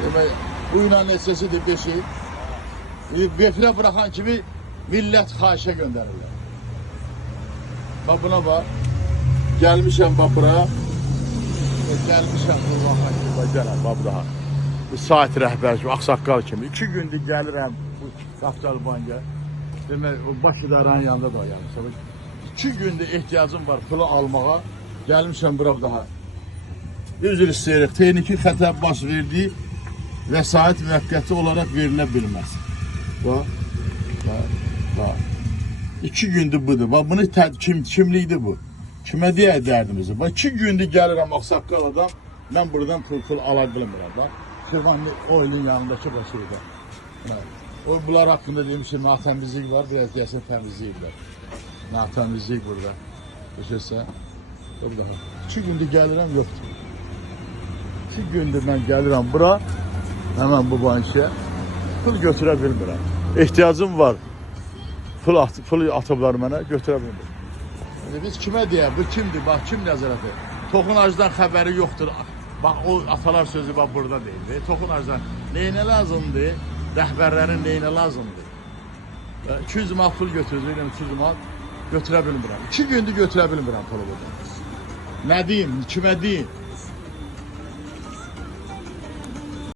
Demək, bu ilə neçəsidir 5-i. Vefrə bıraxan kimi millət xahişə göndərirlər. Bax buna bax. Gəlmişəm bax bura. Gəlmişəm Allah'a kimi bax gələm bax daha. Bu saat rəhbər kimi, ağsaqqal kimi. 2 gündür gəlirəm bu Qaftali banka. Demək, o baş idarənin yanında da yəni. 2 gündür ehtiyacım var pulu almağa. Gəlmişəm bura daha. Üzr istəyirək, texniki xətər baş verdiyi vəsait müvəqqəti olaraq verilə bilməz. Bax, bax, bax. 2 gündür budur. Bax, bunu kimlikdir bu? Kimə deyək dərdimizi? Bax, 2 gündür gəlirəm ağsaqqal adam. Mən buradan pul ala bilmirəm. Bax, Şirvanlı o ilin yanındakı başıydı. O bunlar haqqında demişim, natəmizlik var, biraz deyəsən təmizliyirlər. Natəmizlik burada. Düşürsə, burada. 2 gündür gəlirəm, yoxdur. 2 gündür mən gəlirəm bura, həmən bu bankaya, pul götürə bilmirəm. Ehtiyacım var, pul atıblar mənə, götürə bilmirəm. Biz kimə deyək, bu kimdir, bax, kim nəzarəti? Toxunacdan xəbəri yoxdur. Bax, o atalar sözü bax, burada deyil. Toxunacdan neyinə lazımdır? Rəhbərlərin neyinə lazımdır? 200 manat pul götürəcəkəm, 200 manat götürə bilmirəm. 2 gündür götürə bilmirəm pulu burada. Nə deyim, kimə deyim?